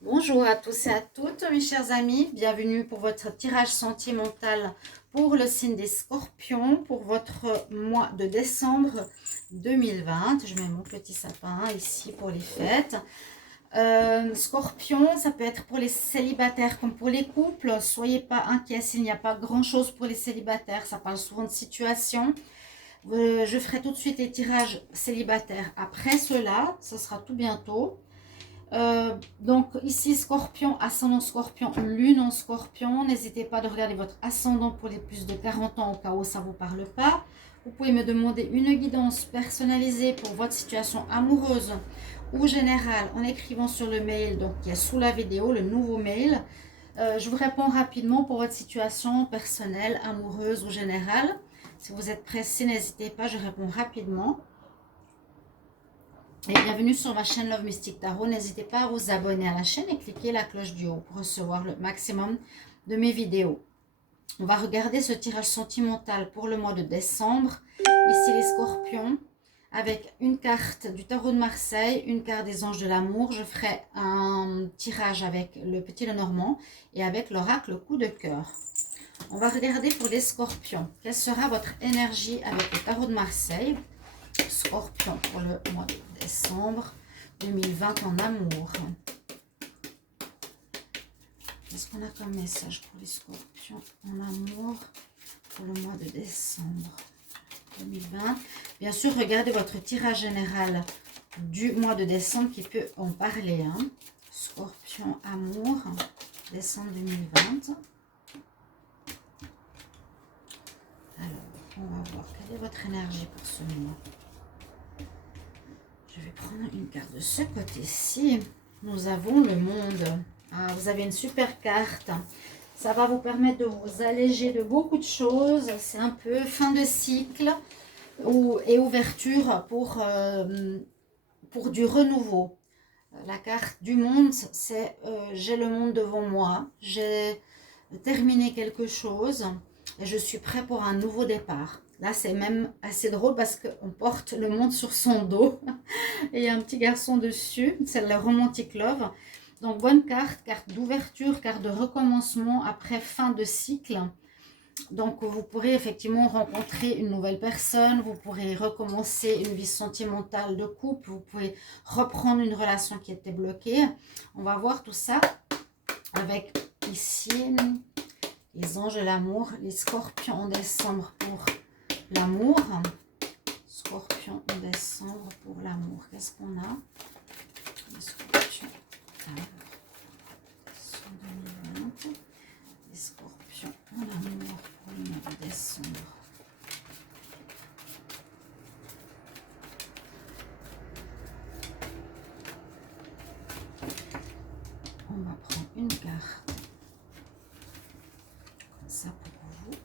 Bonjour à tous et à toutes mes chers amis, bienvenue pour votre tirage sentimental pour le signe des Scorpions pour votre mois de décembre 2020. Je mets mon petit sapin ici pour les fêtes. Scorpion, ça peut être pour les célibataires comme pour les couples. Soyez pas inquiets s'il n'y a pas grand chose pour les célibataires, ça parle souvent de situation. Je ferai tout de suite les tirages célibataires après cela, ce sera tout bientôt. Donc ici Scorpion, ascendant Scorpion, lune en Scorpion. N'hésitez pas de regarder votre ascendant pour les plus de 40 ans au cas où ça ne vous parle pas. Vous pouvez me demander une guidance personnalisée pour votre situation amoureuse ou générale en écrivant sur le mail donc qui est sous la vidéo, le nouveau mail. Je vous réponds rapidement pour votre situation personnelle, amoureuse ou générale. Si vous êtes pressé, n'hésitez pas, je réponds rapidement. Et bienvenue sur ma chaîne Love Mystic Tarot. N'hésitez pas à vous abonner à la chaîne et cliquer la cloche du haut pour recevoir le maximum de mes vidéos. On va regarder ce tirage sentimental pour le mois de décembre. Ici les Scorpions, avec une carte du tarot de Marseille, une carte des anges de l'amour. Je ferai un tirage avec le petit Lenormand et avec l'oracle coup de cœur. On va regarder pour les Scorpions. Quelle sera votre énergie avec le tarot de Marseille? Scorpion pour le mois de décembre 2020 en amour. Qu'est-ce qu'on a comme message pour les Scorpions en amour pour le mois de décembre 2020? Bien sûr, regardez votre tirage général du mois de décembre qui peut en parler. Scorpion amour, décembre 2020. Alors, on va voir quelle est votre énergie pour ce mois. Je vais prendre une carte de ce côté-ci. Nous avons le monde. Vous avez une super carte. Ça va vous permettre de vous alléger de beaucoup de choses. C'est un peu fin de cycle et ouverture pour du renouveau. La carte du monde, c'est j'ai le monde devant moi. J'ai terminé quelque chose et je suis prêt pour un nouveau départ. Là, c'est même assez drôle parce qu'on porte le monde sur son dos. Et il y a un petit garçon dessus. C'est le Romantic Love. Donc, bonne carte, carte d'ouverture, carte de recommencement après fin de cycle. Donc, vous pourrez effectivement rencontrer une nouvelle personne. Vous pourrez recommencer une vie sentimentale de couple. Vous pouvez reprendre une relation qui était bloquée. On va voir tout ça avec ici les anges de l'amour, les Scorpions en décembre pour l'amour. Scorpion en décembre pour l'amour. Qu'est-ce qu'on a? Les Scorpions. Alors, 2020. Les Scorpions en amour pour le mois de décembre. On va prendre une carte. Comme ça pour vous.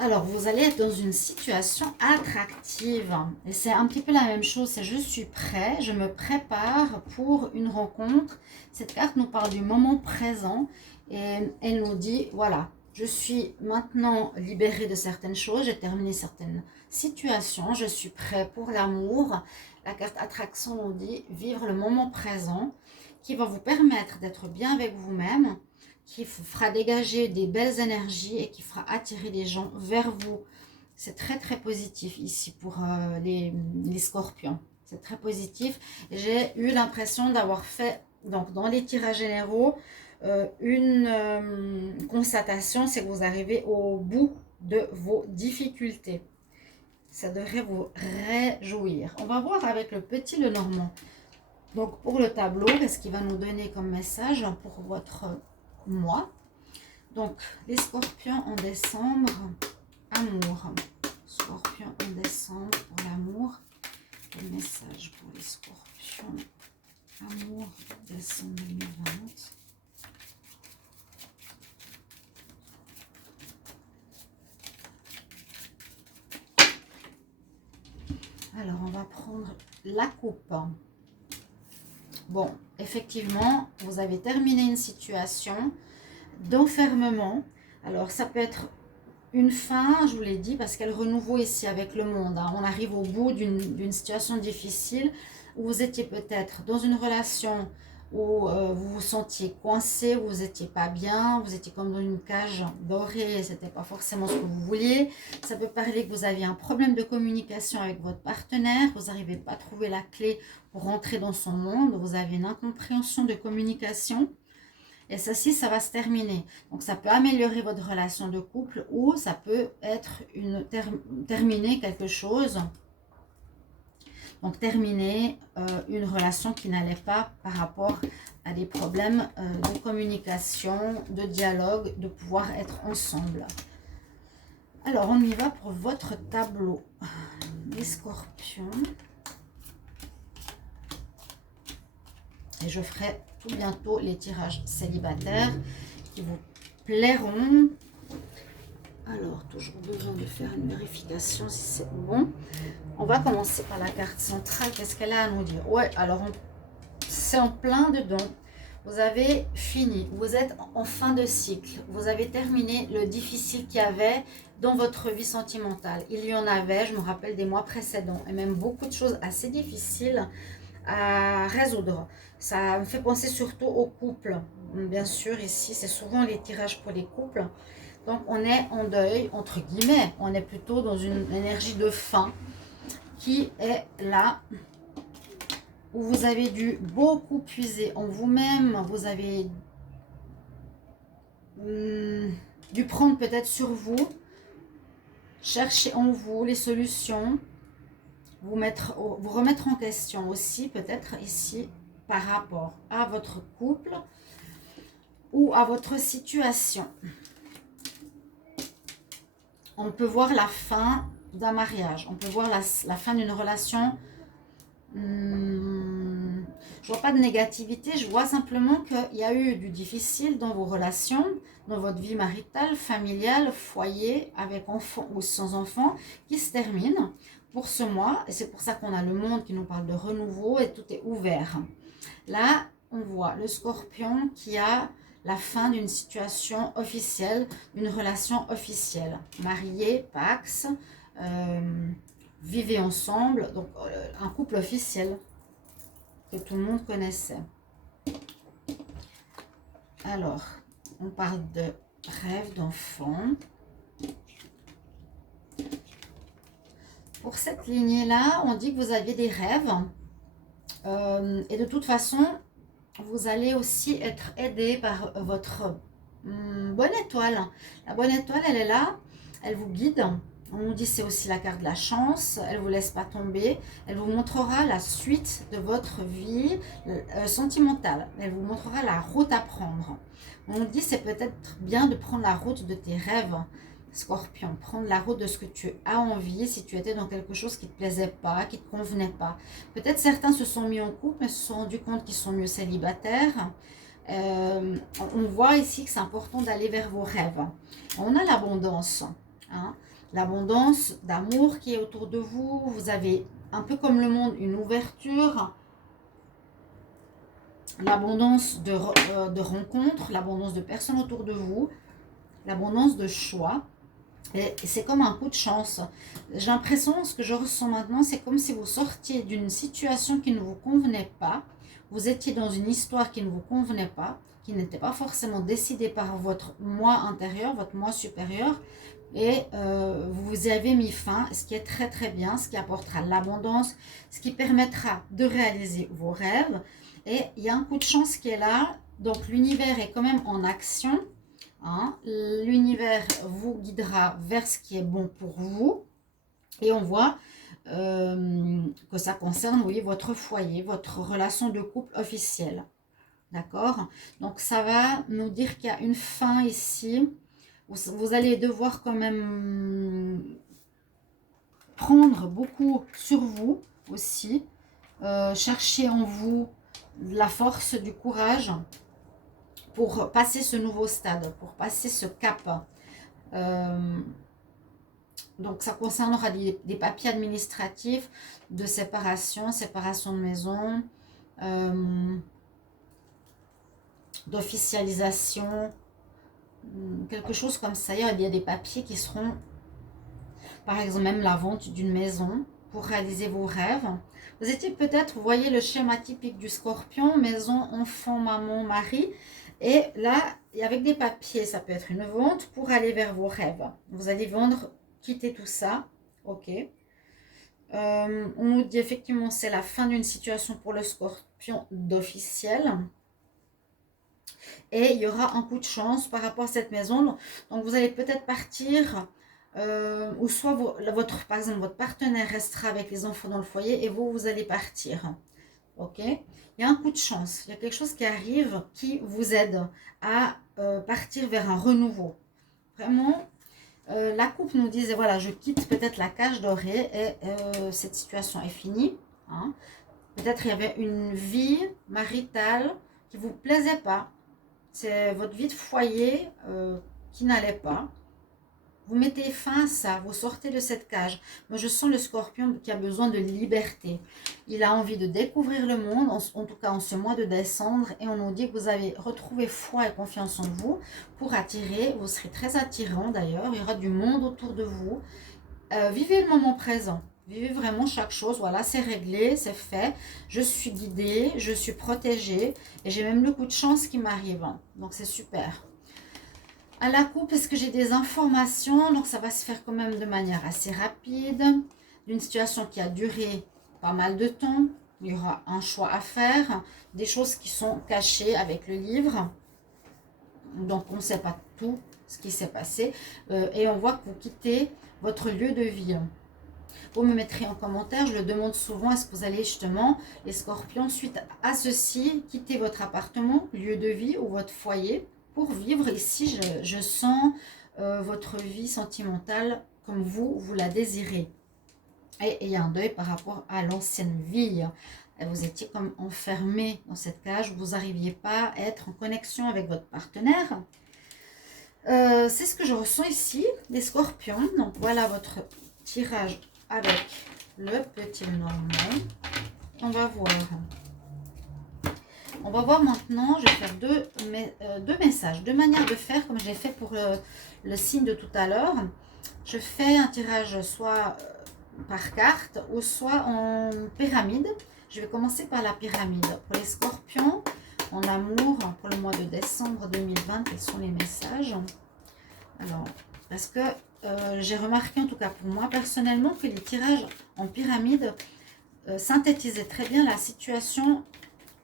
Alors, vous allez être dans une situation attractive. Et c'est un petit peu la même chose. C'est je suis prêt, je me prépare pour une rencontre. Cette carte nous parle du moment présent. Et elle nous dit, voilà, je suis maintenant libérée de certaines choses. J'ai terminé certaines situations. Je suis prêt pour l'amour. La carte attraction nous dit, vivre le moment présent qui va vous permettre d'être bien avec vous-même, qui fera dégager des belles énergies et qui fera attirer les gens vers vous. C'est très très positif ici pour les Scorpions. C'est très positif. J'ai eu l'impression d'avoir fait, donc dans les tirages généraux, une constatation, c'est que vous arrivez au bout de vos difficultés. Ça devrait vous réjouir. On va voir avec le petit Lenormand. Donc pour le tableau, qu'est-ce qu'il va nous donner comme message pour votre mois? Donc les Scorpions en décembre, amour. Scorpions en décembre pour l'amour. Le message pour les Scorpions, amour, décembre 2020. Alors on va prendre la coupe. Bon, effectivement, vous avez terminé une situation d'enfermement. Alors, ça peut être une fin, je vous l'ai dit, parce qu'elle renouveau ici avec le monde. On arrive au bout d'une situation difficile où vous étiez peut-être dans une relation où vous vous sentiez coincé, vous n'étiez pas bien, vous étiez comme dans une cage dorée et ce n'était pas forcément ce que vous vouliez. Ça peut parler que vous aviez un problème de communication avec votre partenaire, vous n'arrivez pas à trouver la clé pour rentrer dans son monde, vous avez une incompréhension de communication. Et ceci, ça va se terminer. Donc, ça peut améliorer votre relation de couple ou ça peut être terminer quelque chose. Donc, terminer une relation qui n'allait pas par rapport à des problèmes de communication, de dialogue, de pouvoir être ensemble. Alors, on y va pour votre tableau des scorpions. Et je ferai tout bientôt les tirages célibataires qui vous plairont. Alors, toujours besoin de faire une vérification si c'est bon. On va commencer par la carte centrale. Qu'est-ce qu'elle a à nous dire? Ouais, alors c'est en plein dedans. Vous avez fini. Vous êtes en fin de cycle. Vous avez terminé le difficile qu'il y avait dans votre vie sentimentale. Il y en avait, je me rappelle, des mois précédents. Et même beaucoup de choses assez difficiles à résoudre. Ça me fait penser surtout aux couples. Bien sûr, ici, c'est souvent les tirages pour les couples. Donc, on est en deuil, entre guillemets. On est plutôt dans une énergie de fin qui est là, où vous avez dû beaucoup puiser en vous-même. Vous avez dû prendre peut-être sur vous, chercher en vous les solutions, vous remettre en question aussi, peut-être ici, par rapport à votre couple ou à votre situation. On peut voir la fin d'un mariage, on peut voir la fin d'une relation. Je vois pas de négativité, je vois simplement qu'il y a eu du difficile dans vos relations, dans votre vie maritale, familiale, foyer, avec enfants ou sans enfants, qui se termine pour ce mois. Et c'est pour ça qu'on a le monde qui nous parle de renouveau et tout est ouvert. Là, on voit le scorpion qui a la fin d'une situation officielle, d'une relation officielle. Marié, Pax, vivez ensemble, donc un couple officiel que tout le monde connaissait. Alors, on parle de rêve d'enfant. Pour cette lignée-là, on dit que vous aviez des rêves. Et de toute façon, vous allez aussi être aidé par votre bonne étoile. La bonne étoile, elle est là, elle vous guide. On nous dit c'est aussi la carte de la chance, elle ne vous laisse pas tomber, elle vous montrera la suite de votre vie sentimentale, elle vous montrera la route à prendre. On nous dit c'est peut-être bien de prendre la route de tes rêves, Scorpion, prendre la route de ce que tu as envie si tu étais dans quelque chose qui ne te plaisait pas, qui ne te convenait pas. Peut-être certains se sont mis en couple mais se sont rendus compte qu'ils sont mieux célibataires. On voit ici que c'est important d'aller vers vos rêves. On a l'abondance, hein, l'abondance d'amour qui est autour de vous. Vous avez, un peu comme le monde, une ouverture, l'abondance de rencontres, l'abondance de personnes autour de vous, l'abondance de choix. Et c'est comme un coup de chance. J'ai l'impression, ce que je ressens maintenant, c'est comme si vous sortiez d'une situation qui ne vous convenait pas. Vous étiez dans une histoire qui ne vous convenait pas, qui n'était pas forcément décidée par votre moi intérieur, votre moi supérieur. Et vous y avez mis fin, ce qui est très très bien, ce qui apportera l'abondance, ce qui permettra de réaliser vos rêves. Et il y a un coup de chance qui est là, donc l'univers est quand même en action. Hein. L'univers vous guidera vers ce qui est bon pour vous. Et on voit que ça concerne, vous voyez, votre foyer, votre relation de couple officielle. D'accord? Donc ça va nous dire qu'il y a une fin ici. Vous allez devoir quand même prendre beaucoup sur vous aussi. Chercher en vous la force, du courage pour passer ce nouveau stade, pour passer ce cap. Donc ça concernera des papiers administratifs de séparation, séparation de maison, d'officialisation, quelque chose comme ça. Il y a des papiers qui seront, par exemple, même la vente d'une maison. pour réaliser vos rêves. Vous étiez peut-être, vous voyez le schéma typique du scorpion, maison, enfant, maman, mari. Et là, avec des papiers, ça peut être une vente pour aller vers vos rêves. Vous allez vendre, quitter tout ça. Ok. On nous dit effectivement c'est la fin d'une situation pour le scorpion d'officiel. Et il y aura un coup de chance par rapport à cette maison. Donc vous allez peut-être partir, ou soit par exemple votre partenaire restera avec les enfants dans le foyer et vous allez partir. Ok, il y a un coup de chance, il y a quelque chose qui arrive qui vous aide à partir vers un renouveau. Vraiment, la coupe nous disait voilà, je quitte peut-être la cage dorée et cette situation est finie. Hein. Peut-être il y avait une vie maritale qui ne vous plaisait pas. C'est votre vie de foyer qui n'allait pas. Vous mettez fin à ça, vous sortez de cette cage. Moi, je sens le scorpion qui a besoin de liberté. Il a envie de découvrir le monde, en tout cas en ce mois de décembre. Et on nous dit que vous avez retrouvé foi et confiance en vous pour attirer. Vous serez très attirant d'ailleurs. Il y aura du monde autour de vous. Vivez le moment présent. Vivez vraiment chaque chose. Voilà, c'est réglé, c'est fait. Je suis guidée, je suis protégée. Et j'ai même le coup de chance qui m'arrive. Donc, c'est super. À la coupe, est-ce que j'ai des informations? Donc, ça va se faire quand même de manière assez rapide. D'une situation qui a duré pas mal de temps. Il y aura un choix à faire. Des choses qui sont cachées avec le livre. Donc, on ne sait pas tout ce qui s'est passé. Et on voit que vous quittez votre lieu de vie. Vous me mettrez en commentaire, je le demande souvent, est-ce que vous allez justement, les scorpions, suite à ceci, quitter votre appartement, lieu de vie ou votre foyer pour vivre ici. Je sens votre vie sentimentale comme vous la désirez. Et il y a un deuil par rapport à l'ancienne vie. Vous étiez comme enfermé dans cette cage, vous n'arriviez pas à être en connexion avec votre partenaire. C'est ce que je ressens ici, les scorpions. Donc voilà votre tirage avec le petit Normand. On va voir. On va voir maintenant, je vais faire deux messages, deux manières de faire comme j'ai fait pour le signe de tout à l'heure. Je fais un tirage soit par carte ou soit en pyramide. Je vais commencer par la pyramide. Pour les scorpions, en amour, pour le mois de décembre 2020, quels sont les messages? Alors, parce que j'ai remarqué, en tout cas pour moi personnellement, que les tirages en pyramide synthétisaient très bien la situation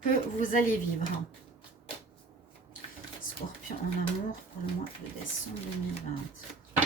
que vous allez vivre. Scorpion en amour pour le mois de décembre 2020.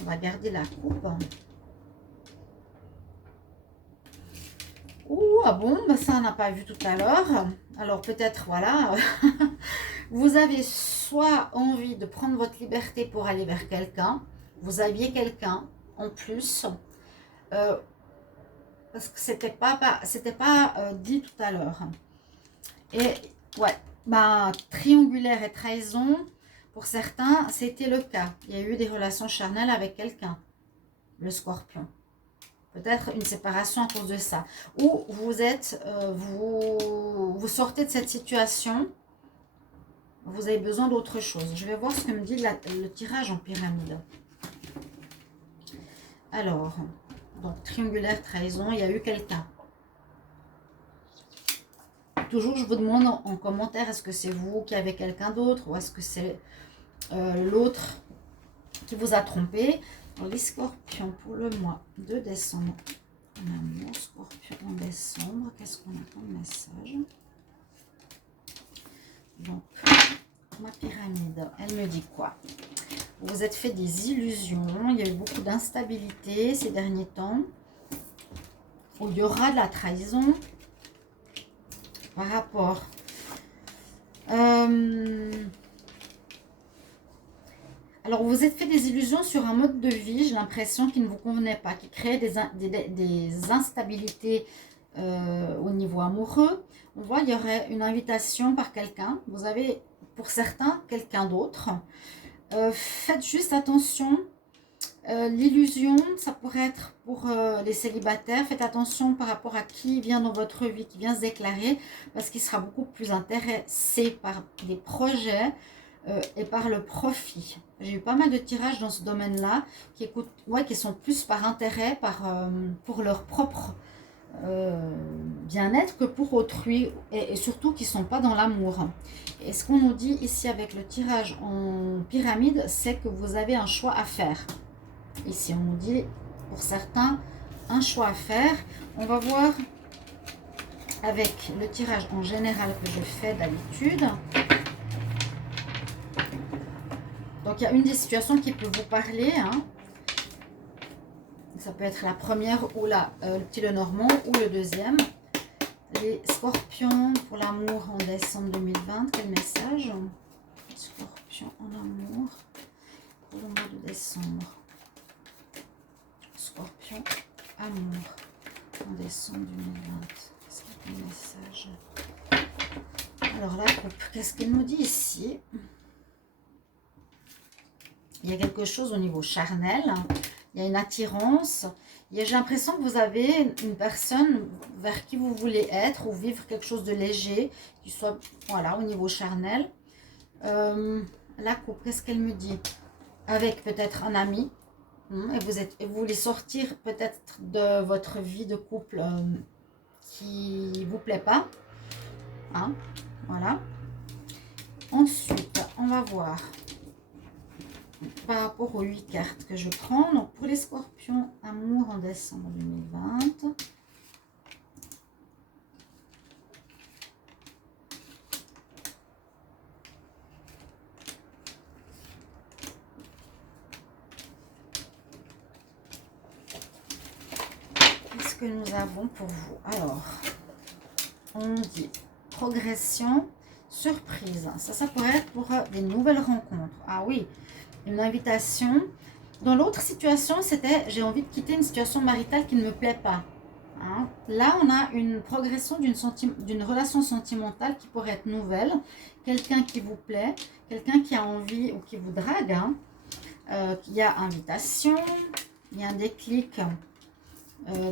On va garder la coupe. Ouh, ah bon, ben ça on n'a pas vu tout à l'heure. Alors peut-être, voilà, vous avez soit envie de prendre votre liberté pour aller vers quelqu'un, vous aviez quelqu'un en plus, parce que c'était pas dit tout à l'heure. Et ouais, bah, triangulaire et trahison, pour certains, c'était le cas. Il y a eu des relations charnelles avec quelqu'un, le scorpion. Peut-être une séparation à cause de ça. Ou vous êtes, vous sortez de cette situation, vous avez besoin d'autre chose. Je vais voir ce que me dit le tirage en pyramide. Alors, donc triangulaire, trahison, il y a eu quelqu'un. Toujours, je vous demande en commentaire, est-ce que c'est vous qui avez quelqu'un d'autre ou est-ce que c'est l'autre qui vous a trompé? Alors, les scorpions pour le mois de décembre. Amour, scorpion en décembre. Qu'est-ce qu'on a comme message? Donc, ma pyramide, elle me dit quoi? Vous vous êtes fait des illusions. Il y a eu beaucoup d'instabilité ces derniers temps. Où il y aura de la trahison par rapport. Alors, vous vous êtes fait des illusions sur un mode de vie, j'ai l'impression, qui ne vous convenait pas, qui créait des instabilités au niveau amoureux. On voit, il y aurait une invitation par quelqu'un. Vous avez, pour certains, quelqu'un d'autre. Faites juste attention. L'illusion, ça pourrait être pour les célibataires. Faites attention par rapport à qui vient dans votre vie, qui vient se déclarer, parce qu'il sera beaucoup plus intéressé par des projets et par le profit. J'ai eu pas mal de tirages dans ce domaine-là qui sont plus par intérêt, pour leur propre bien-être que pour autrui et surtout qui ne sont pas dans l'amour. Et ce qu'on nous dit ici avec le tirage en pyramide, c'est que vous avez un choix à faire. Ici, on nous dit pour certains un choix à faire. On va voir avec le tirage en général que je fais d'habitude. Donc, il y a une des situations qui peut vous parler. Hein. Ça peut être la première ou le petit Lenormand ou le deuxième. Les scorpions pour l'amour en décembre 2020. Quel message? Scorpion en amour pour le mois de décembre. Scorpion, amour en décembre 2020. Qu'est-ce qu'il y a comme message? Alors la coupe, qu'est-ce qu'il nous dit ici? Il y a quelque chose au niveau charnel. Il y a une attirance. J'ai l'impression que vous avez une personne vers qui vous voulez être ou vivre quelque chose de léger, qui soit, voilà, au niveau charnel. La coupe, qu'est-ce qu'elle me dit? Avec peut-être un ami. Et vous voulez sortir peut-être de votre vie de couple qui ne vous plaît pas. Hein, voilà. Ensuite, on va voir par rapport aux 8 cartes que je prends. Donc, pour les scorpions, amour en décembre 2020. Qu'est-ce que nous avons pour vous? Alors, on dit progression, surprise. Ça pourrait être pour des nouvelles rencontres. Ah oui, une invitation. Dans l'autre situation, c'était j'ai envie de quitter une situation maritale qui ne me plaît pas. Hein. Là, on a une progression d'une relation sentimentale qui pourrait être nouvelle. Quelqu'un qui vous plaît, quelqu'un qui a envie ou qui vous drague. Hein. Il y a invitation, il y a un déclic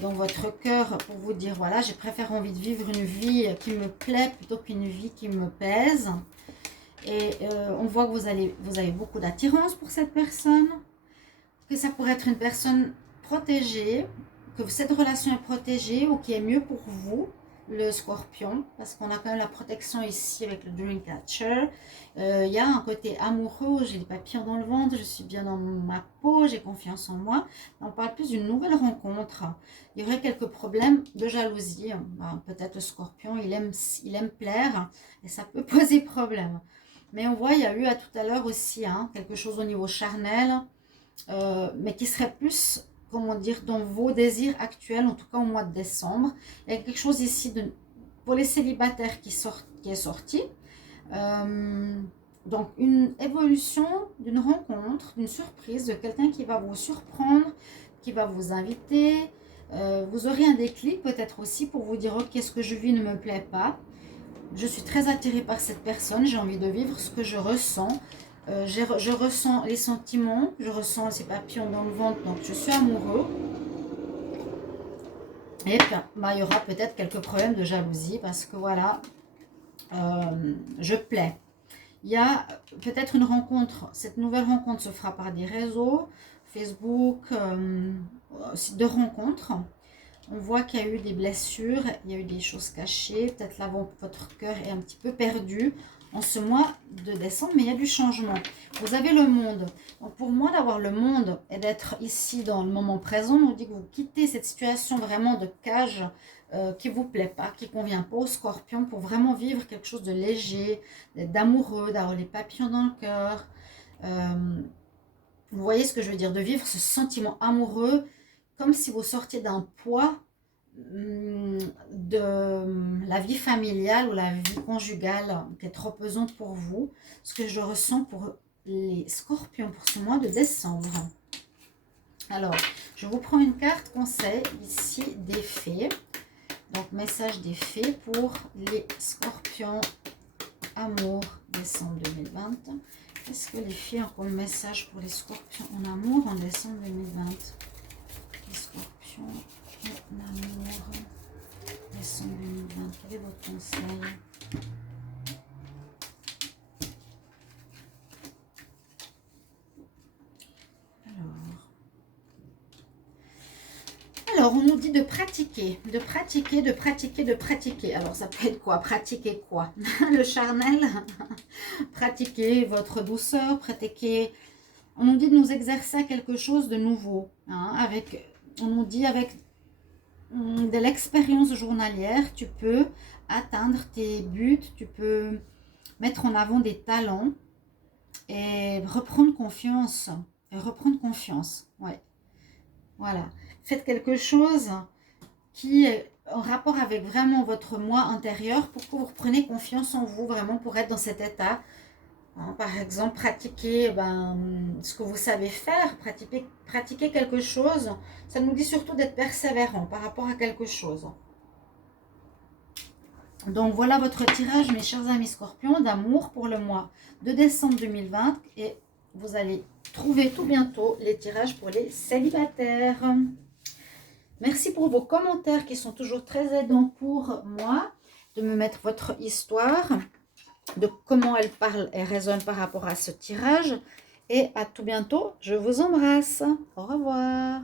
dans votre cœur pour vous dire, voilà, j'ai préféré envie de vivre une vie qui me plaît plutôt qu'une vie qui me pèse. Et on voit que vous avez beaucoup d'attirance pour cette personne, que ça pourrait être une personne protégée, que cette relation est protégée ou qui est mieux pour vous, le scorpion, parce qu'on a quand même la protection ici avec le Dreamcatcher. Il y a un côté amoureux, j'ai des papillons dans le ventre, je suis bien dans ma peau, j'ai confiance en moi. On parle plus d'une nouvelle rencontre. Il y aurait quelques problèmes de jalousie. Peut-être le scorpion, il aime plaire et ça peut poser problème. Mais on voit, il y a eu à tout à l'heure aussi quelque chose au niveau charnel, mais qui serait plus, comment dire, dans vos désirs actuels, en tout cas au mois de décembre. Il y a quelque chose ici pour les célibataires qui est sorti. Donc une évolution d'une rencontre, d'une surprise, de quelqu'un qui va vous surprendre, qui va vous inviter. Vous aurez un déclic peut-être aussi pour vous dire, ok, ce que je vis ne me plaît pas. Je suis très attirée par cette personne, j'ai envie de vivre ce que je ressens. Je ressens les sentiments, je ressens ces papillons dans le ventre, donc je suis amoureux. Et il y aura peut-être quelques problèmes de jalousie parce que voilà, je plais. Il y a peut-être une rencontre, cette nouvelle rencontre se fera par des réseaux, Facebook, sites de rencontres. On voit qu'il y a eu des blessures, il y a eu des choses cachées. Peut-être là, votre cœur est un petit peu perdu en ce mois de décembre, mais il y a du changement. Vous avez le monde. Donc pour moi, d'avoir le monde et d'être ici dans le moment présent, on nous dit que vous quittez cette situation vraiment de cage qui ne vous plaît pas, qui ne convient pas au scorpion, pour vraiment vivre quelque chose de léger, d'amoureux, d'avoir les papillons dans le cœur. Vous voyez ce que je veux dire, de vivre ce sentiment amoureux, comme si vous sortiez d'un poids de la vie familiale ou la vie conjugale qui est trop pesante pour vous. Ce que je ressens pour les scorpions pour ce mois de décembre. Alors, je vous prends une carte conseil ici des fées. Donc, message des fées pour les scorpions amour décembre 2020. Qu'est-ce que les fées ont comme message pour les scorpions en amour en décembre 2020? Les scorpions en amour décembre 2020. Quel est votre conseil? Alors, on nous dit de pratiquer, de pratiquer, de pratiquer, de pratiquer. Alors, ça peut être quoi? Pratiquer quoi? Le charnel. Pratiquer votre douceur, pratiquer. On nous dit de nous exercer à quelque chose de nouveau. Hein, on nous dit avec de l'expérience journalière, tu peux atteindre tes buts, tu peux mettre en avant des talents et reprendre confiance. Ouais. Voilà. Faites quelque chose qui est en rapport avec vraiment votre moi intérieur pour que vous repreniez confiance en vous, vraiment pour être dans cet état. Hein, par exemple, pratiquer ce que vous savez faire, pratiquer quelque chose. Ça nous dit surtout d'être persévérant par rapport à quelque chose. Donc voilà votre tirage, mes chers amis scorpions, d'amour pour le mois de décembre 2020. Et vous allez trouver tout bientôt les tirages pour les célibataires. Merci pour vos commentaires qui sont toujours très aidants pour moi, de me mettre votre histoire, de comment elle parle et résonne par rapport à ce tirage. Et à tout bientôt, je vous embrasse. Au revoir.